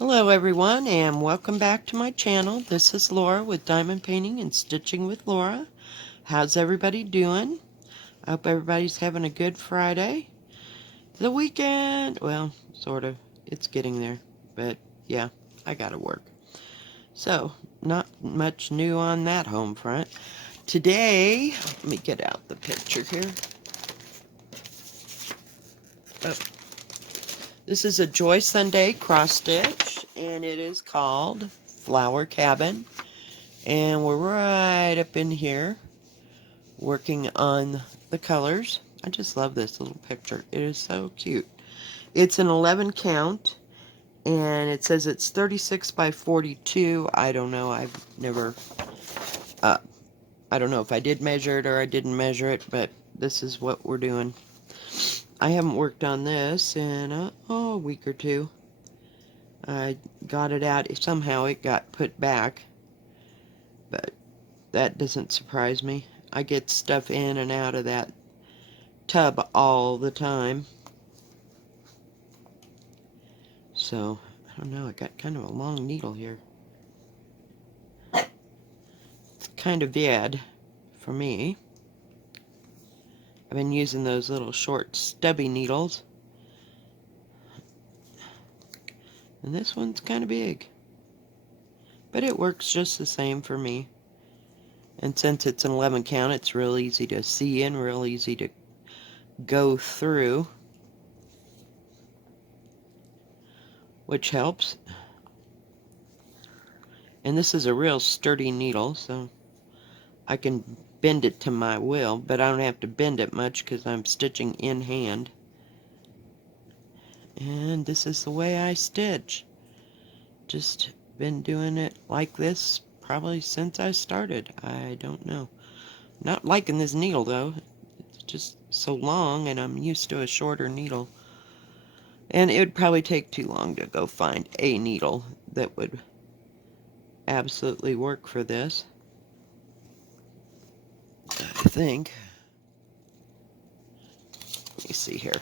Hello everyone and welcome back to my channel. This is Laura with Diamond Painting and Stitching with Laura. How's everybody doing? I hope everybody's having a good Friday. The weekend, well, sort of. It's getting there. But yeah, I gotta work. So, not much new on that home front. Today, let me get out the picture here. Oh. This is a Joy Sunday cross stitch and it is called Flower Cabin. And we're right up in here working on the colors. I just love this little picture. It is so cute. It's an 11 count and it says it's 36 by 42. I don't know. I've never, I don't know if I did measure it or I didn't measure it, but this is what we're doing. I haven't worked on this in a week or two. I got it out. Somehow it got put back, but that doesn't surprise me. I get stuff in and out of that tub all the time. So, I don't know, I got kind of a long needle here. It's kind of bad for me. I've been using those little short stubby needles. And this one's kind of big. But it works just the same for me. And since it's an 11 count, it's real easy to see and real easy to go through, which helps. And this is a real sturdy needle, so I can bend it to my will, but I don't have to bend it much because I'm stitching in hand. And this is the way I stitch. Just been doing it like this probably since I started. I don't know. Not liking this needle though. It's just so long and I'm used to a shorter needle. And it would probably take too long to go find a needle that would absolutely work for this. I think. Let me see here.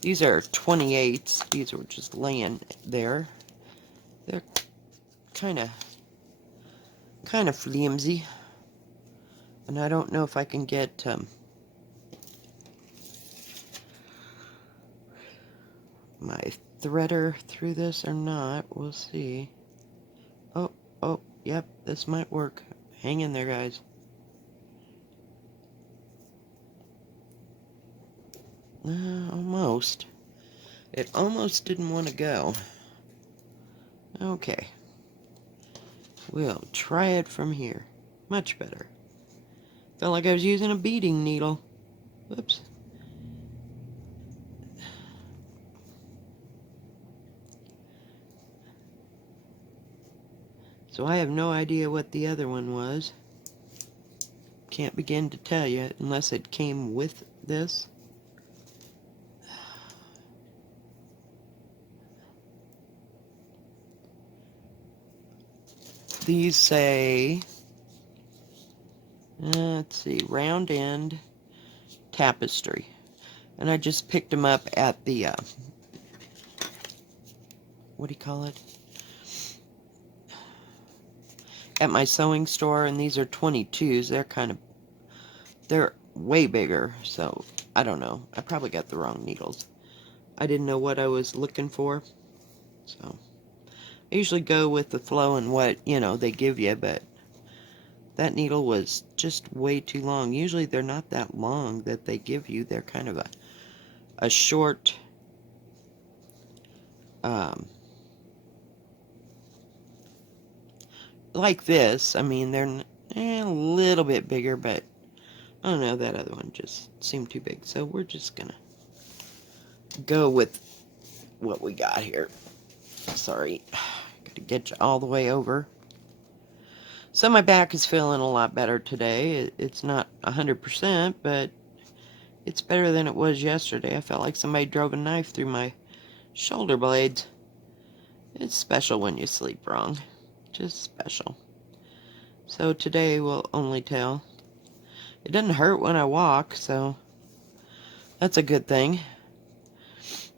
These are 28s. These were just laying there. They're kind of flimsy. And I don't know if I can get my threader through this or not. We'll see. Oh, yep, this might work. Hang in there, guys. Almost. It almost didn't want to go. Okay. We'll try it from here. Much better. Felt like I was using a beading needle. Whoops. So I have no idea what the other one was. Can't begin to tell you unless it came with this. These say, let's see, round end tapestry. And I just picked them up at the, what do you call it? At my sewing store, and these are 22s. They're way bigger, so I don't know. I probably got the wrong needles. I didn't know what I was looking for, so I usually go with the flow and what, they give you, but that needle was just way too long. Usually they're not that long that they give you. They're kind of a short, like this. I mean, they're a little bit bigger, but I don't know, that other one just seemed too big. So we're just gonna go with what we got here. Sorry, gotta get you all the way over. So my back is feeling a lot better today. It's not 100%, but it's better than it was yesterday. I felt like somebody drove a knife through my shoulder blades. It's special when you sleep wrong. Just special. So today will only tell. It doesn't hurt when I walk, so that's a good thing.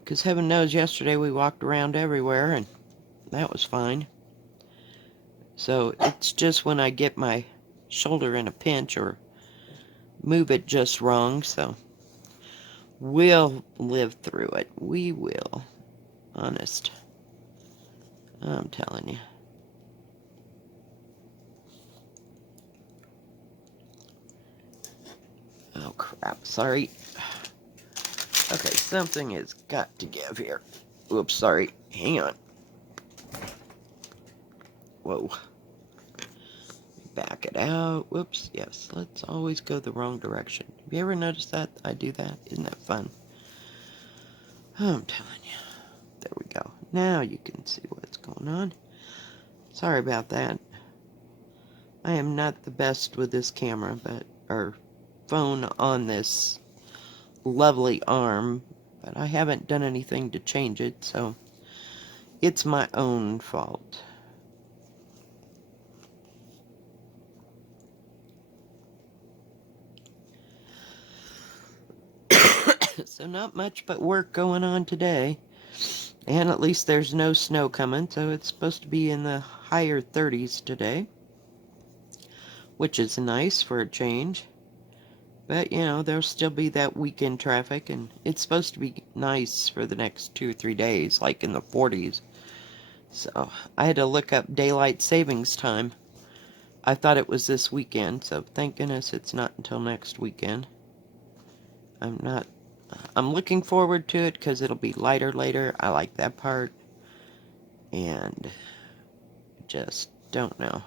Because heaven knows yesterday we walked around everywhere and that was fine. So it's just when I get my shoulder in a pinch or move it just wrong, so we'll live through it. We will. Honest. I'm telling you. Oh, crap. Sorry. Okay, something has got to give here. Oops, sorry. Hang on. Whoa. Back it out. Whoops. Yes, let's always go the wrong direction. Have you ever noticed that? I do that. Isn't that fun? Oh, I'm telling you. There we go. Now you can see what's going on. Sorry about that. I am not the best with this camera, or phone on this lovely arm, but I haven't done anything to change it, so it's my own fault. So not much but work going on today. And at least there's no snow coming, so it's supposed to be in the higher 30s today, which is nice for a change. But, you know, there'll still be that weekend traffic, and it's supposed to be nice for the next 2 or 3 days, like in the 40s. So I had to look up daylight savings time. I thought it was this weekend, so thank goodness it's not until next weekend. I'm looking forward to it because it'll be lighter later. I like that part. And just don't know.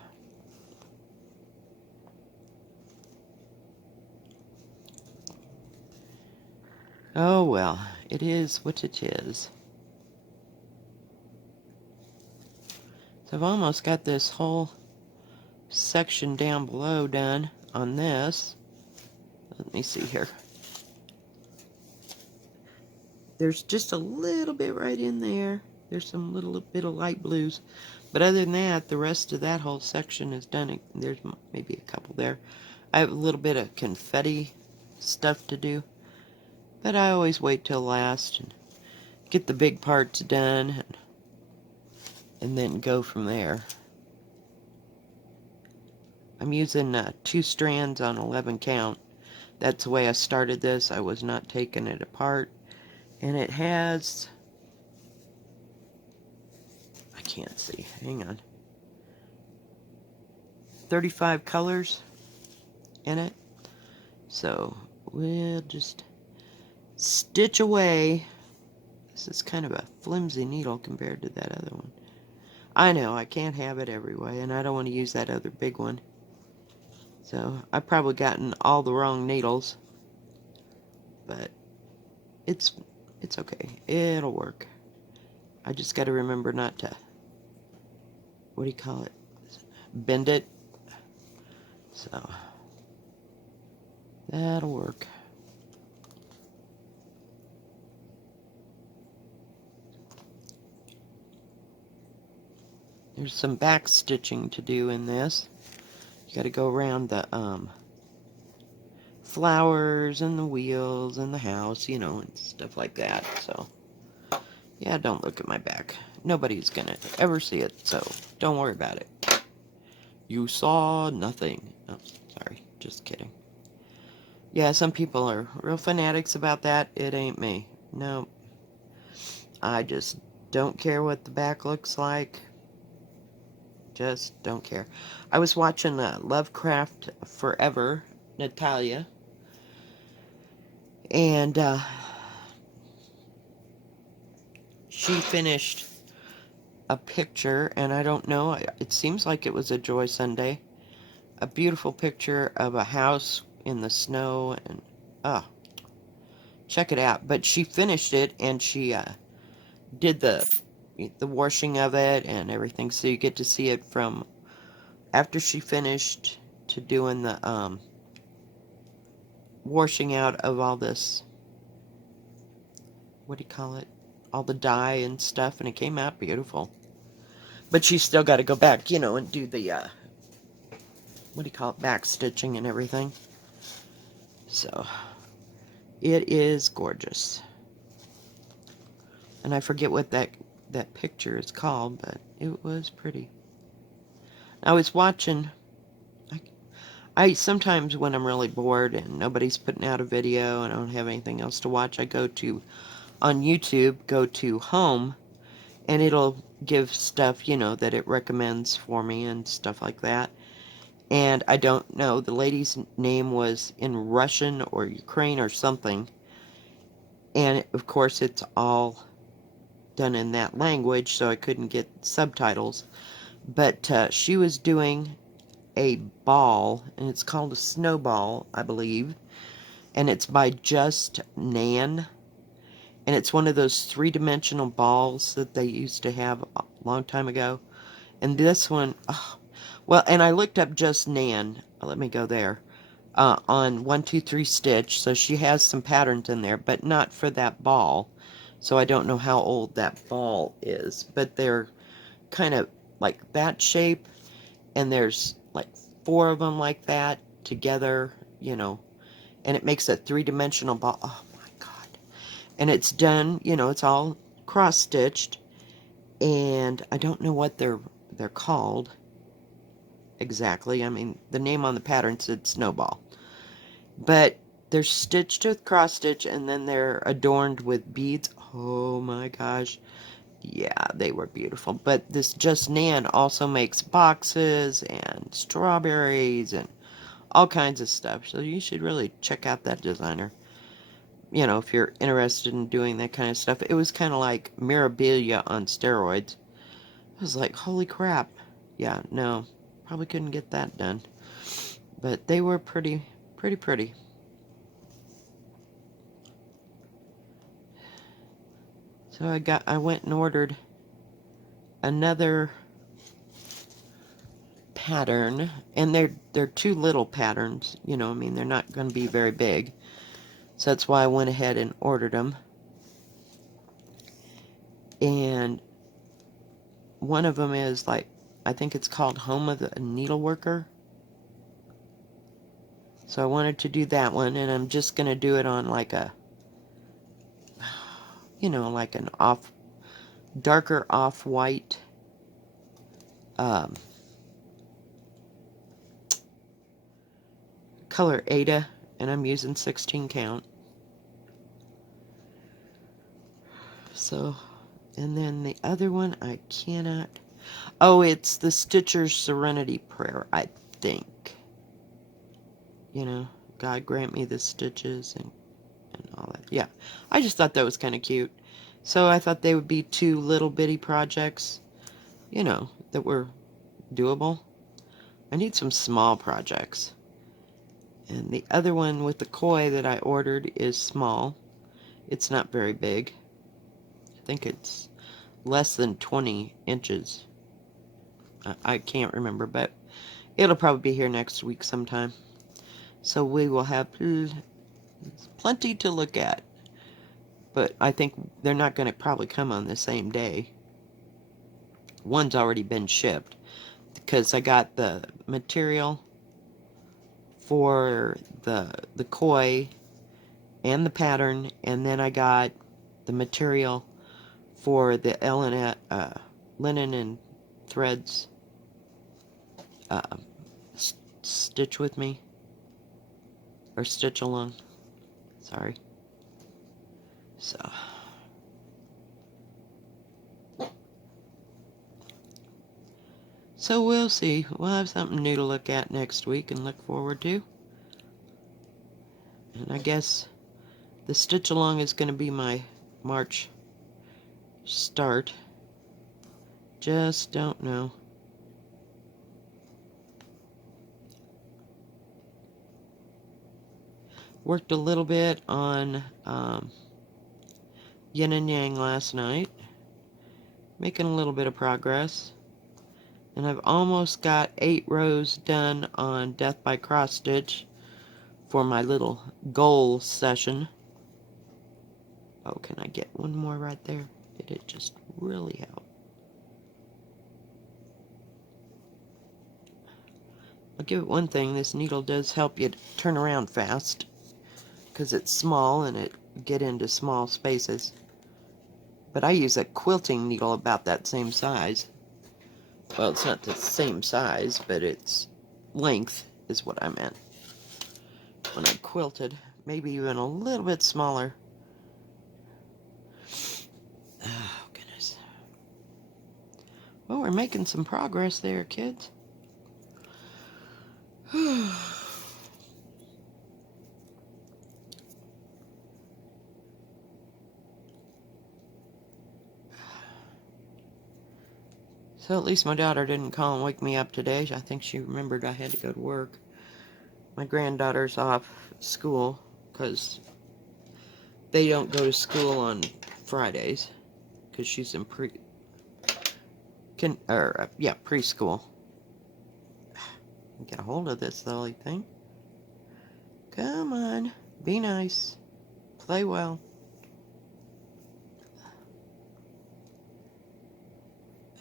Oh well, it is what it is. So I've almost got this whole section down below done on this. Let me see here. There's just a little bit right in there. There's some little bit of light blues. But other than that, the rest of that whole section is done. There's maybe a couple there. I have a little bit of confetti stuff to do. But I always wait till last and get the big parts done and then go from there. I'm using 2 strands on 11 count. That's the way I started this. I was not taking it apart. And it has, I can't see, hang on, 35 colors in it. So we'll just stitch away. This is kind of a flimsy needle compared to that other one. I know, I can't have it every way, and I don't want to use that other big one. So I've probably gotten all the wrong needles. But it's okay. It'll work. I just got to remember not to, what do you call it? Bend it. So that'll work. There's some back stitching to do in this. You got to go around the flowers and the wheels and the house, you know, and stuff like that. So yeah, don't look at my back. Nobody's gonna ever see it, so don't worry about it. You saw nothing. Oh, sorry, just kidding. Yeah, some people are real fanatics about that. It ain't me. No. I just don't care what the back looks like. Just don't care. I was watching Lovecraftforever, Natalia. And she finished a picture, and I don't know, it seems like it was a Joy Sunday. A beautiful picture of a house in the snow, and check it out. But she finished it, and she did the washing of it and everything, so you get to see it from after she finished to doing the washing out of all this, what do you call it, all the dye and stuff, and it came out beautiful. But she's still got to go back, you know, and do the what do you call it, back stitching and everything. So it is gorgeous. And I forget what that that picture is called, but it was pretty. I was watching, I sometimes when I'm really bored and nobody's putting out a video and I don't have anything else to watch, I go to, on YouTube, go to home, and it'll give stuff, you know, that it recommends for me and stuff like that. And I don't know, the lady's name was in Russian or Ukraine or something. And of course it's all done in that language, so I couldn't get subtitles. But she was doing a ball, and it's called a snowball, I believe. And it's by Just Nan. And it's one of those three-dimensional balls that they used to have a long time ago. And this one, oh, well, and I looked up Just Nan. Let me go there. On 123 Stitch, so she has some patterns in there, but not for that ball. So I don't know how old that ball is, but they're kind of like that shape, and there's like 4 of them like that together, you know, and it makes a three-dimensional ball. Oh my god. And it's done, you know, it's all cross-stitched, and I don't know what they're called exactly. I mean, the name on the pattern said snowball. But they're stitched with cross stitch, and then they're adorned with beads. Oh my gosh. Yeah, they were beautiful. But this Just Nan also makes boxes and strawberries and all kinds of stuff. So you should really check out that designer. You know, if you're interested in doing that kind of stuff. It was kind of like Mirabilia on steroids. I was like, holy crap. Yeah, no, probably couldn't get that done. But they were pretty. So I went and ordered another pattern, and they're 2 little patterns, you know, I mean, they're not going to be very big. So that's why I went ahead and ordered them. And one of them is like, I think it's called Home of the Needleworker. So I wanted to do that one, and I'm just going to do it on like a, you know, like an darker off-white color Ada, and I'm using 16 count. So, and then the other one I cannot, oh, it's the Stitcher's Serenity Prayer, I think. You know, God grant me the stitches and all that. Yeah, I just thought that was kind of cute. So I thought they would be 2 little bitty projects, you know, that were doable. I need some small projects. And the other one with the koi that I ordered is small. It's not very big. I think it's less than 20 inches. I can't remember, but it'll probably be here next week sometime. So we will have plenty to look at. But I think they're not going to probably come on the same day. One's already been shipped, because I got the material for the koi and the pattern, and then I got the material for the linen and threads stitch with me, or stitch along, sorry. So we'll see. We'll have something new to look at next week and look forward to. And I guess the stitch along is going to be my March start. Just don't know. Worked a little bit on yin and yang last night. Making a little bit of progress. And I've almost got 8 rows done on Death by Cross Stitch for my little goal session. Oh, can I get one more right there? It'd just really help. I'll give it one thing, this needle does help you turn around fast, because it's small and it get into small spaces. But I use a quilting needle about that same size. Well, it's not the same size, but its length is what I meant when I quilted. Maybe even a little bit smaller. Oh, goodness. Well, we're making some progress there, kids. So at least my daughter didn't call and wake me up today. I think she remembered I had to go to work. My granddaughter's off school because they don't go to school on Fridays because she's in preschool. Get a hold of this silly thing. Come on, be nice, play well.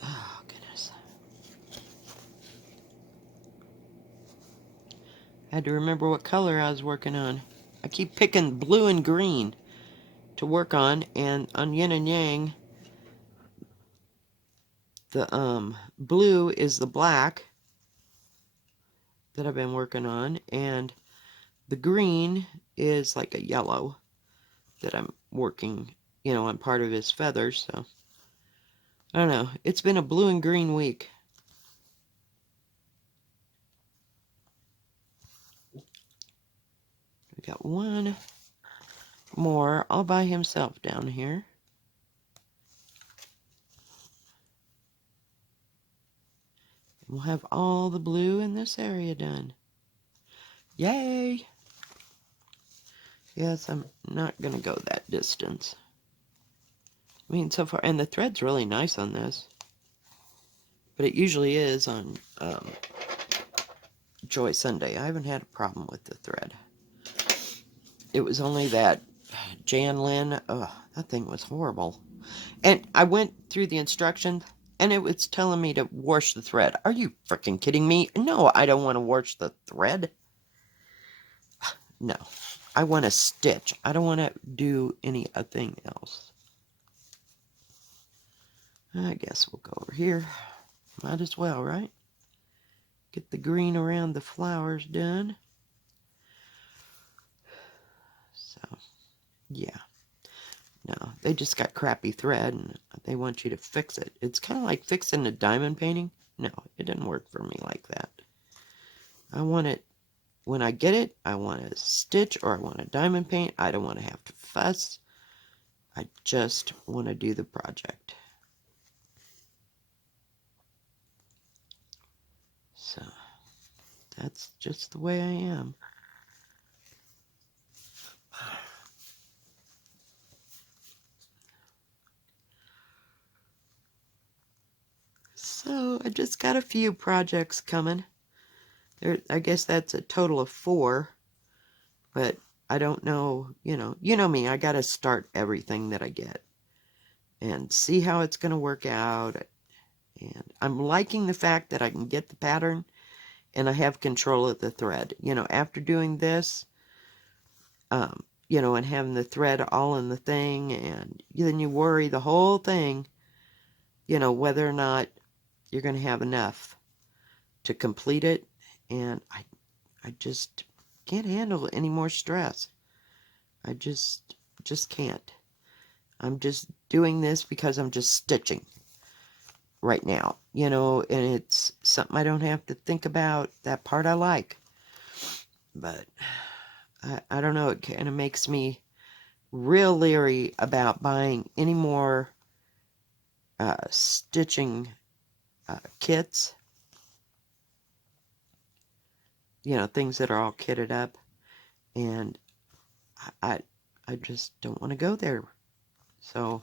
Oh, goodness. Had to remember what color I was working on. I keep picking blue and green to work on, and on yin and yang, the blue is the black that I've been working on, and the green is like a yellow that I'm working, on part of his feathers, so I don't know. It's been a blue and green week. We got one more all by himself down here. We'll have all the blue in this area done. Yay! Yes, I'm not going to go that distance. I mean, so far, and the thread's really nice on this. But it usually is on Joy Sunday. I haven't had a problem with the thread. It was only that Jan Lynn, that thing was horrible. And I went through the instructions, and it was telling me to wash the thread. Are you freaking kidding me? No, I don't want to wash the thread. No, I want to stitch. I don't want to do anything else. I guess we'll go over here. Might as well, right? Get the green around the flowers done. So, yeah. No, they just got crappy thread, and they want you to fix it. It's kind of like fixing a diamond painting. No, it doesn't work for me like that. I want it, when I get it, I want to stitch or I want to diamond paint. I don't want to have to fuss. I just want to do the project. So, that's just the way I am. So, I just got a few projects coming. I guess that's a total of 4. But I don't know, you know me, I got to start everything that I get. And see how it's going to work out. And I'm liking the fact that I can get the pattern and I have control of the thread. After doing this, and having the thread all in the thing, and then you worry the whole thing, whether or not you're going to have enough to complete it. And I just can't handle any more stress. I just can't. I'm just doing this because I'm just stitching right now, and it's something I don't have to think about. That part I like. But I don't know, it kind of makes me real leery about buying any more stitching kits. Things that are all kitted up. And I just don't want to go there. So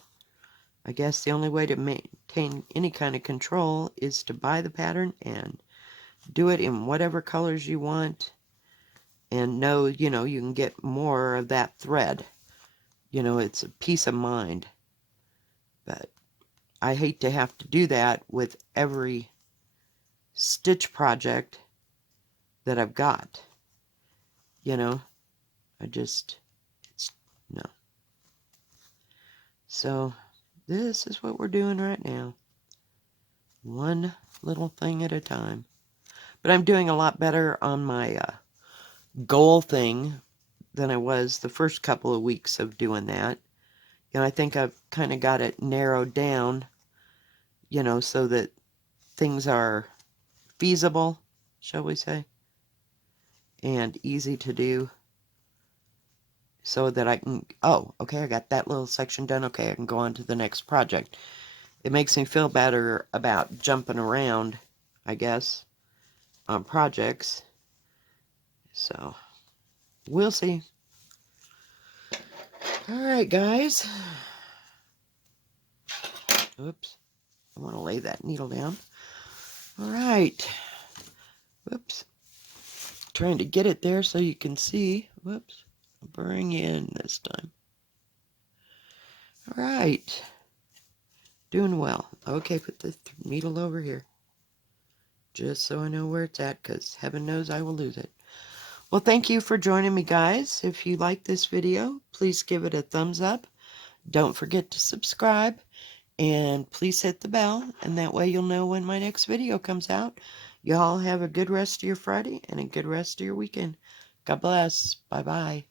I guess the only way to maintain any kind of control is to buy the pattern and do it in whatever colors you want, and know, you can get more of that thread. It's a peace of mind. But I hate to have to do that with every stitch project that I've got. No. So this is what we're doing right now. One little thing at a time. But I'm doing a lot better on my goal thing than I was the first couple of weeks of doing that. You know, I think I've kind of got it narrowed down, you know, so that things are feasible, shall we say, and easy to do, so that I can, oh, okay, I got that little section done. Okay, I can go on to the next project. It makes me feel better about jumping around, I guess, on projects. So, we'll see. Alright, guys. Oops. I want to lay that needle down. Alright. Whoops. Trying to get it there so you can see. Whoops. Bring in this time. Alright. Doing well. Okay, put the needle over here. Just so I know where it's at, because heaven knows I will lose it. Well, thank you for joining me, guys. If you like this video, please give it a thumbs up. Don't forget to subscribe. And please hit the bell, and that way you'll know when my next video comes out. Y'all have a good rest of your Friday and a good rest of your weekend. God bless. Bye-bye.